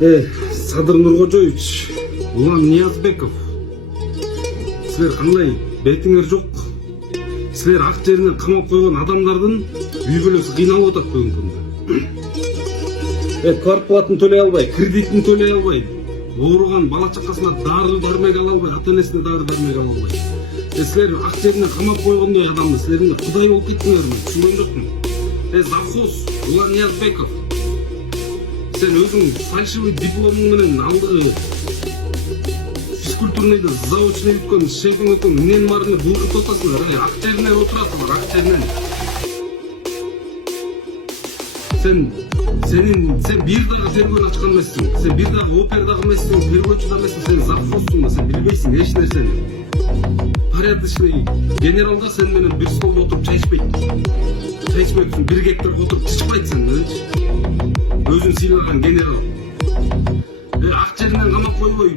Садыр Нуркожоевич, Улан Ниязбеков, силер кандай бетиңер жок? Силер ак жеринен камап койгон адамдардын үй бүлөсү кыйналып атат бүгүнкү күндө. Квартплатын төлөй албай, кредитин төлөй албай, ооруган бала чакасына дары дармек ала албай, ата энесине дары дармек ала албай. Силер ак жеринен камап койгондой адамды силер кудай болуп кеттиңерби? Түшүнгөн жокмун. Завхоз Улан Ниязбеков, сен өзүң фальшивый дипломуң менен алдыгы физкультурныйды заочный бүткөн шефиң өтөң эмненин баарына булгуп атасыңар? Ак жеринен отурасыңар, ак жеринен. Сен бир дагы тергөө ачкан эмессиң, сен бир дагы опер дагы эмессиң, тергөөчү да эмессиң, сен завхозсуң да, сен билбейсиң эч нерсени. Порядочный генерал да сен менен бир столдо отуруп чай ичпейт. Чай ичпек үчүн бир гектарга отуруп чычпайт сен мененчи. Өзүн сыйлаган генерал. Ак жеринен камап койбой